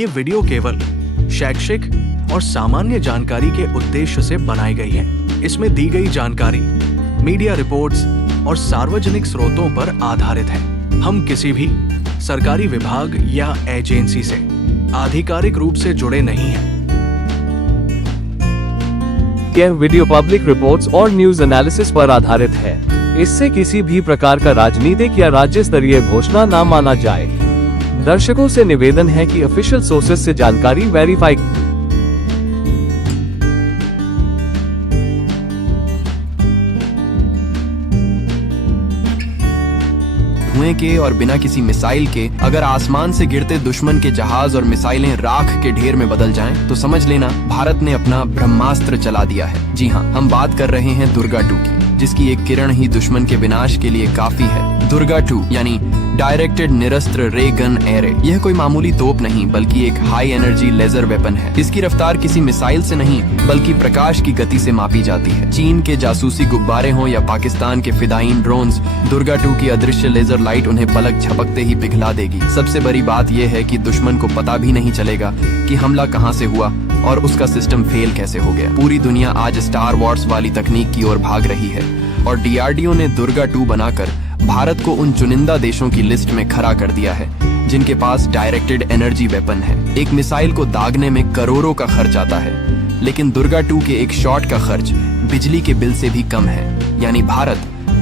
ये वीडियो केवल शैक्षिक और सामान्य जानकारी के उद्देश्य से बनाई गई है। इसमें दी गई जानकारी मीडिया रिपोर्ट्स और सार्वजनिक स्रोतों पर आधारित है। हम किसी भी सरकारी विभाग या एजेंसी से आधिकारिक रूप से जुड़े नहीं हैं। यह वीडियो पब्लिक रिपोर्ट्स और न्यूज एनालिसिस पर आधारित है। इससे किसी भी प्रकार का राजनीतिक या राज्य स्तरीय घोषणा न माना जाए। दर्शकों से निवेदन है कि ऑफिशियल सोर्सेज से जानकारी वेरीफाई। धुएं के और बिना किसी मिसाइल के अगर आसमान से गिरते दुश्मन के जहाज और मिसाइलें राख के ढेर में बदल जाएं, तो समझ लेना भारत ने अपना ब्रह्मास्त्र चला दिया है। जी हाँ, हम बात कर रहे हैं दुर्गा 2 की, जिसकी एक किरण ही दुश्मन के विनाश के लिए काफी है। दुर्गा 2 यानी डायरेक्टेड निरस्त्र रे गन एरे। यह कोई मामूली तोप नहीं बल्कि एक हाई एनर्जी लेजर वेपन है। इसकी रफ्तार किसी मिसाइल से नहीं बल्कि प्रकाश की गति से मापी जाती है। चीन के जासूसी गुब्बारे हों या पाकिस्तान के फिदायीन ड्रोन्स, दुर्गा 2 की अदृश्य लेजर लाइट उन्हें पलक झपकते ही पिघला देगी। सबसे बड़ी बात यह है कि दुश्मन को पता भी नहीं चलेगा कि हमला कहां से हुआ और उसका सिस्टम फेल कैसे हो गया। पूरी दुनिया आज स्टार वॉर्स वाली तकनीक की ओर भाग रही है और DRDO ने दुर्गा 2 बनाकर भारत को उन चुनिंदा देशों की लिस्ट में खड़ा कर दिया है जिनके पास डायरेक्टेड एनर्जी वेपन है। एक मिसाइल को दागने में करोड़ों का खर्च आता है, लेकिन दुर्गा 2 के एक शॉट का खर्च बिजली के बिल से भी कम है। यानी भारत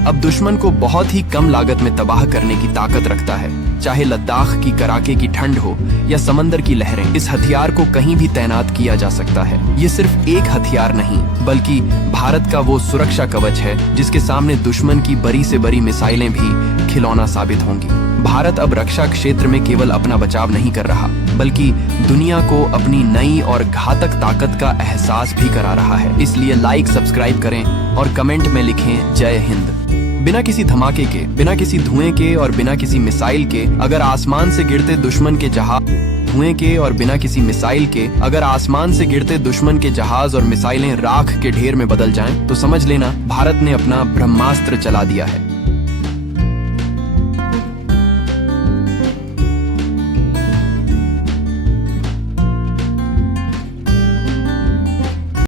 अब दुश्मन को बहुत ही कम लागत में तबाह करने की ताकत रखता है। चाहे लद्दाख की कड़ाके की ठंड हो या समंदर की लहरें, इस हथियार को कहीं भी तैनात किया जा सकता है। ये सिर्फ एक हथियार नहीं बल्कि भारत का वो सुरक्षा कवच है जिसके सामने दुश्मन की बड़ी से बड़ी मिसाइलें भी खिलौना साबित होंगी। भारत अब रक्षा क्षेत्र में केवल अपना बचाव नहीं कर रहा बल्कि दुनिया को अपनी नई और घातक ताकत का एहसास भी करा रहा है। इसलिए लाइक, सब्सक्राइब करें और कमेंट में लिखें जय हिंद। बिना किसी धमाके के, बिना किसी धुएं के और बिना किसी मिसाइल के अगर आसमान से गिरते दुश्मन के जहाज और मिसाइलें राख के ढेर में बदल जाएं, तो समझ लेना भारत ने अपना ब्रह्मास्त्र चला दिया है।